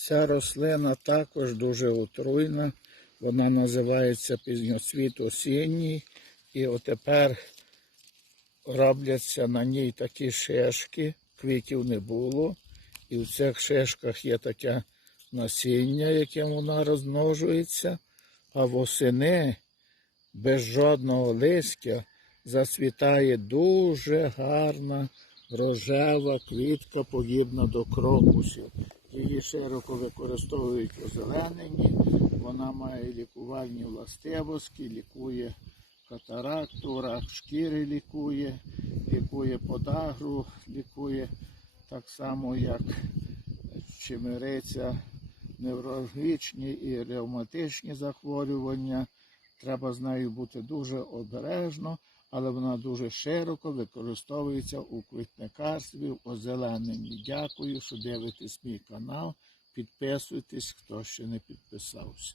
Ця рослина також дуже отруйна. Вона називається пізньоцвіт осінній. І отепер робляться на ній такі шишки, квітів не було. І в цих шишках є таке насіння, яким вона розмножується, а восени без жодного листя зацвітає дуже гарна рожева квітка, подібна до крокусів. Її широко використовують у зелененні. Вона має лікувальні властивості, лікує катаракту, рак шкіри лікує, лікує подагру, лікує так само, як чимириця, неврологічні і ревматичні захворювання. Треба з нею бути дуже обережно, але вона дуже широко використовується у квітникарстві, в озелененні. Дякую, що дивитесь мій канал. Підписуйтесь, хто ще не підписався.